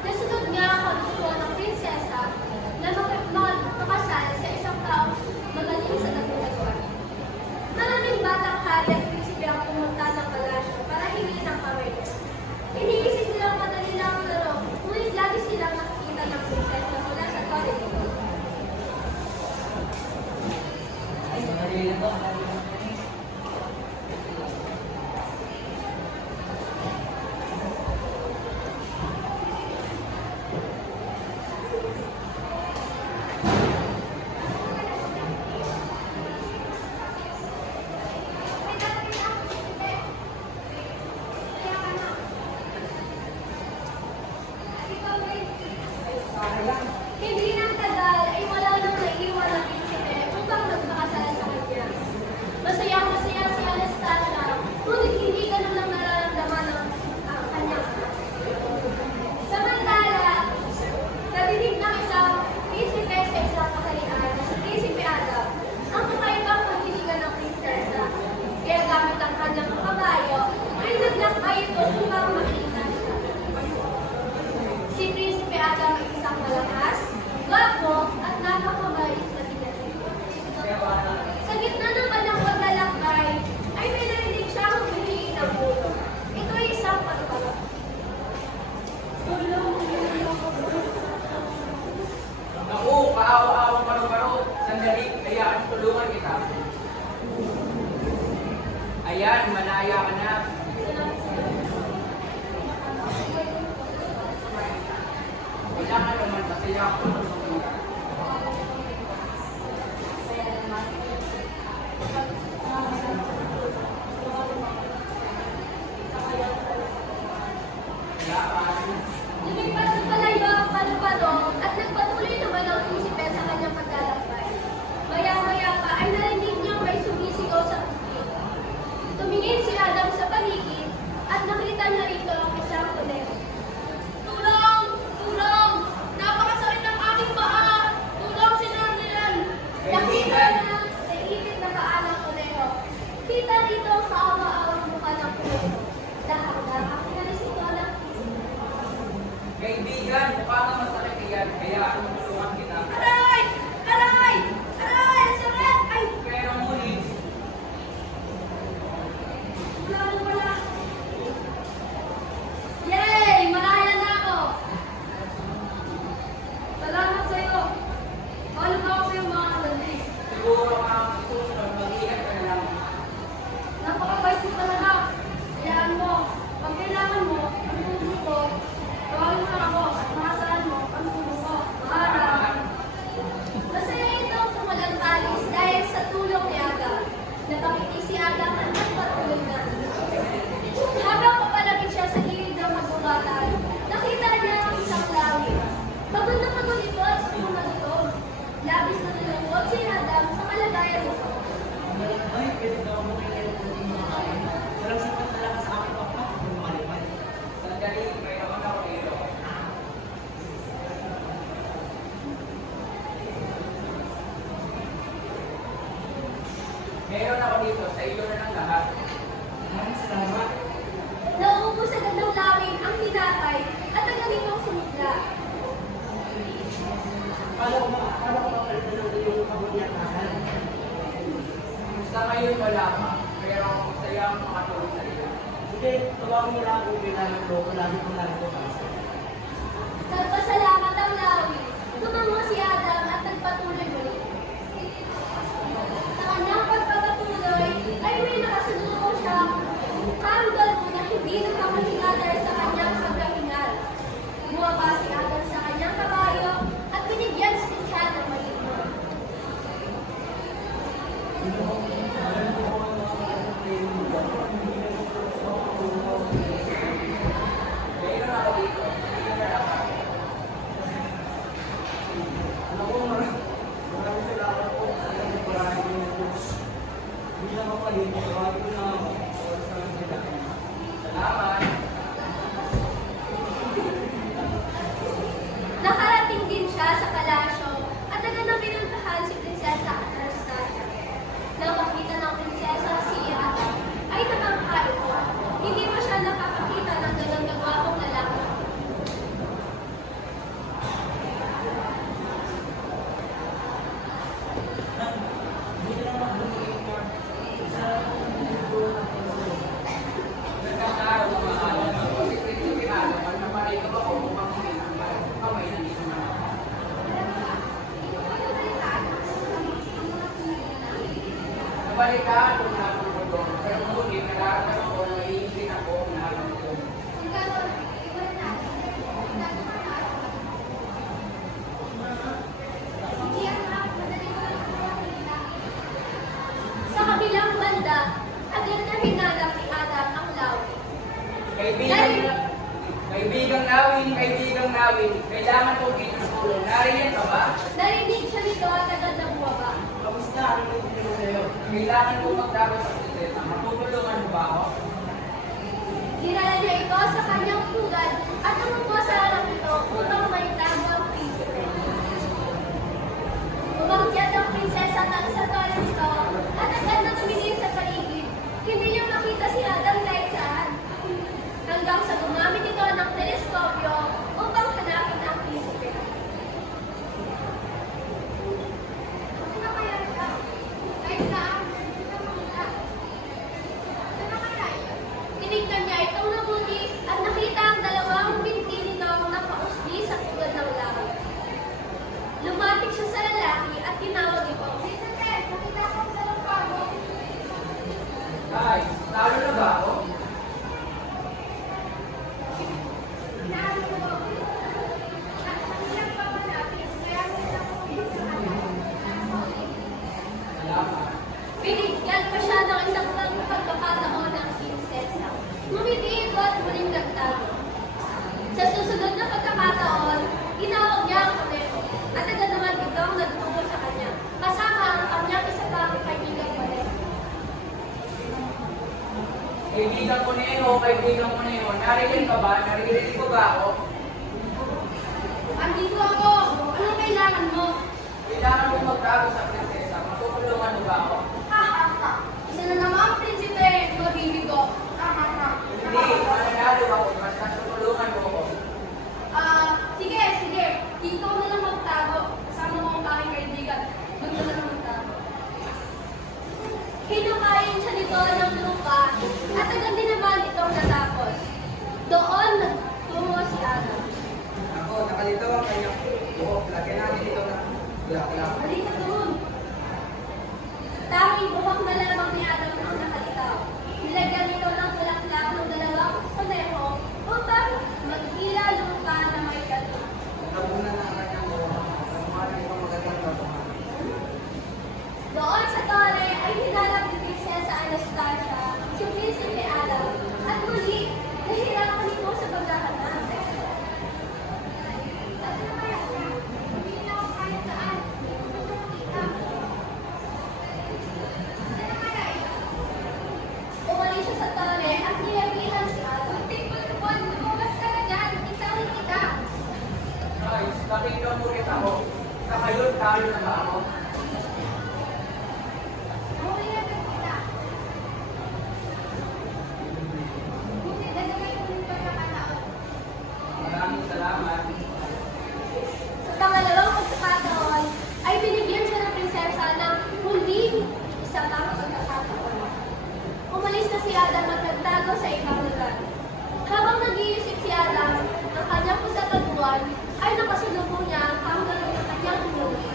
Nasunod nga ang kagustuhan ng prinsesa na makasal sa isang taong magaling sa nagtutagwan. Maraming batang hari at prinsipe ang pumunta ng palasyo para hingin ng kamay. Iniisip nilang madali lang ang laro, ngunit lagi silang nakikita ng prinsesa mula sa corridor. Hindi nang tagal ay wala nang naiiwan ang prinsipe upang magpakasal sa kanya. Masayang-masaya si Anastasia, ngunit hindi ganun lang nararamdaman ang kanyang anak. Samantala, narinig ng isang prinsipe sa isang kaharian, si Prinsipe Adam, ang kakaibang pagtitigan ng prinsesa. Kaya gamit ang kanyang kabayo, ay naglakbay ito upang makita siya. Si Prinsipe Adam ay isang malakas, gwapo, at napakabait na binahin. Sa gitna ng kanyang paglalakbay, ay may narinig siyang humihingi ng tulong. Ito ay isang patupalok. Naku, kaawa-awang paru-paro. Sandali, kayaan tulungan kita. Ayan, malaya ka na. Wala ka naman kasi ako. Lumipas sa palayo ang palu-palo at nagpatuloy naman ang prinsipe sa kanyang paglalakbay. Maya-maya pa ay narinig niyang may sumisigaw sa bukid. Tumingin si Adam sa paligid at nakita niya rito ang isang kuneho. Tulong! Tulong! Napakasakit ang aking paa! Tulong, sinandilan! Nakita niya sa ipit na paa ng kuneho. Kita rito ang kaawa-awang mukha ng kuneho. Dahang-dahang pinalis ito ng Kaibigan, mukha nga masakit yan. Kayaan tulungan kita. Aray! Aray! Aray! Ang sakit! Ay! Pero ngunit, Wala. Yay! Malaya na ako! Salamat sa'yo. Paano ba ako sa'yo mga kalandi? siguro ang susunod, mag-iingat ka na lang. Napakabait mo talaga. Hayaan mo. Pag kailangan mo, ang tulong ko. Tawagin mo ako at makasalan mo ang tulong ko. Maharap. Masaya itong tumalantalis dahil sa tulong ni Aga. Napakiti si Aga at nagpatuloy na. Habang papalapit siya sa gilid ng magubatan, nakita niya ang isang lawi. Pagod na pagod ito at sumuna ito. Labis na nalungkot si Adam sa kalagayan nito. Ay, pwede daw mo kayo ng mga kain. Walang sapat talaga sa akin pa kung makalipay. Sandali, mayroon ako dito. Meron ako dito, sa iyo na lang lahat. Maraming salamat. Nauubos agad ng lawin ang tinapay at ang ganitong sumigla. Akala ko mapalitan ng iyong kabot niya kasal. Sa ngayon wala pa, pero masaya ang makatulong sa iyo. Sige, tawagin mo lang ako bilang loko lagi ko lang ito kasal. Nagpasalamat ang lawin. Tumango si Adam at nagpatuloy muli. Sa kanyang pagpapatuloy ay may nakasalubong siyang kandol na hindi nagpapahinga dahil sa kanyang pagkahingal. ka kung natutulong. Pero ngunit nararamdaman ko na naiibig ako na natutulong. Sa kabilang banda, agad na hinanap ni Adam ang lawi. Kaibigang Lawin, kailangan ko inusulong. Nariyan ka ba? Narinig siya nito at agad na bumaba. Kamusta? Ano yung tinuro sa'yo? Kailangan ko magdago sa prinsesa. Matutulungan mo ba ako? Dinala niya ito sa kanyang tugad at tumupo sa harap nito upang maitago ang prinsipe. Umakyat ang prinsesa sa toilet nito at agad na tumingin sa paligid. Hindi niya makita si Adam kahit saan. Hanggang sa gumamit ito ng teleskopyo upang hanapin ang prinsipe. Sino kaya siya? Kahit saan, hindi na makita. Sino kaya siya? Tinignan niya itong mabuti at nakita ang dalawang binti nitong nakausli sa tulad ng langit. Lumapit siya sa lalaki at tinawag ito. Vincent, nakita ko ang dalawang bago. Guys, talo na ba ako? Inaano ko ba? Ang ilang pa malapit, kaya mo lang kumili sa kanya. Salamat. Binigyan pa siya ng isang pagkakataon ng prinsesa. Ngumiti ito at muling nagtago. Sa susunod na pagkakataon, tinawag niya ang kamero at agad naman itong nagtungo sa kanya, kasama ang kanyang isa pang kaibigang Pareho. Kaibigan ko Neo, nariyan ka ba? Naririnig ko ba ako? Andito ako! Anong kailangan mo? Kailangan ko magdago sa prinsesa. Matutulungan mo ba ako? Isa na naman ang prinsipe, mabibigo. Hindi, mananalo ako. Mas natutulungan mo ako. Sige, sige. Dito na lang magtago. Kasama mo ang aking kaibigan. Doon na lang magtago. Hinukayin siya nito ng lupa at agad din naman itong natapos. Doon tungo si Adam. Ako, nakalito ang kanyang buhok. Lagyan natin ito ng bulaklak. Halika doon. Tanging buhok na lamang ni Adam ang nakalitaw. Nilagyan nito ng bulaklak ng dalawang paneho upang magkila lupa na may gato. Nabunan na ang kanyang buhok. Nabunan na itong magandang gagawa. Doon sa tore ay hinanap ni Prinsesa Anastasia si Prinsipe Adam at muli nahirapan ito sa paghahanap. At ano kaya siya? Hindi na ako kaya saan. Hindi ko makita. Ano kaya siya? Umalis siya sa tore at nilapitan si Adam. Tingnan, lumabas ka na dyan. Itawin kita. Guys, nakita mo ulit ako. Sa ngayon, talo na ba ako? Okay na kita. Buti dadagay ko ng pagkakataon. Maraming salamat. Sa pangalawang pagkakataon, ay binigyan siya ng prinsesa ng huling isa pang pagkakataon. Umalis na si Adam at nagtago sa ibang lugar. Habang nag-iisip si Adam, ang kanyang pusataguan ay nakasulubong niya hanggang sa kanyang inuwi.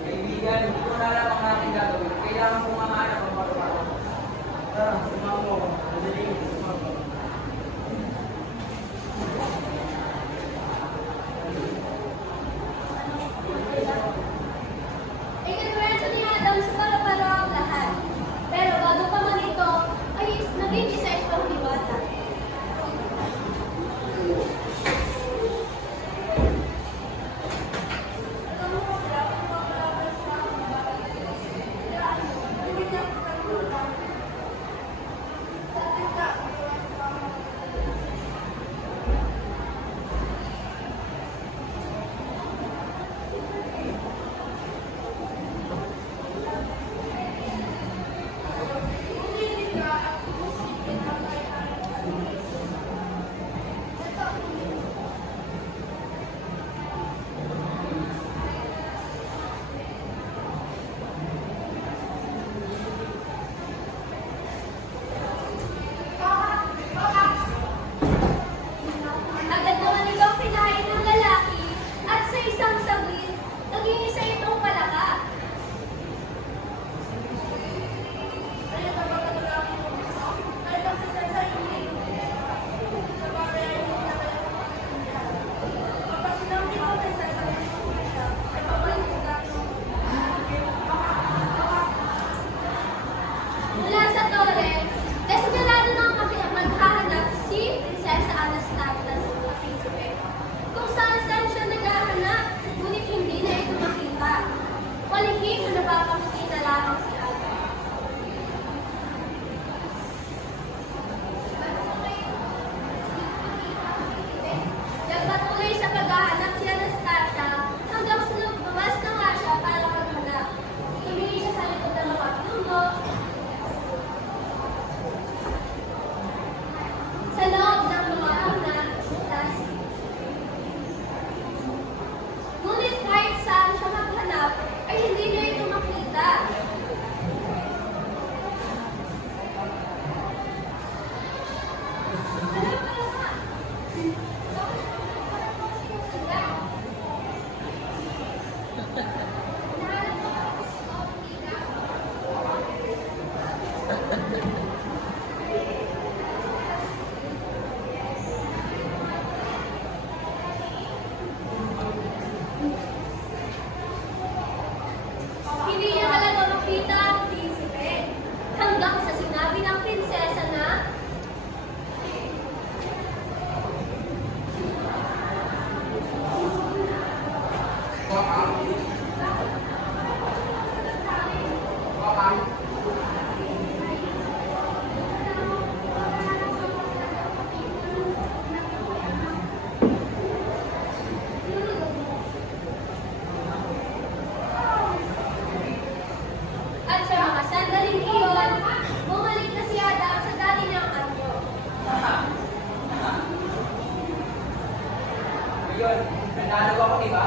Kaibigan, ito na lang ang ating gagawin. Kailangan kong mahanap ang paru-paro. Tara, sumama mo. Madali, sumama. Yun, nanalo ako, di ba?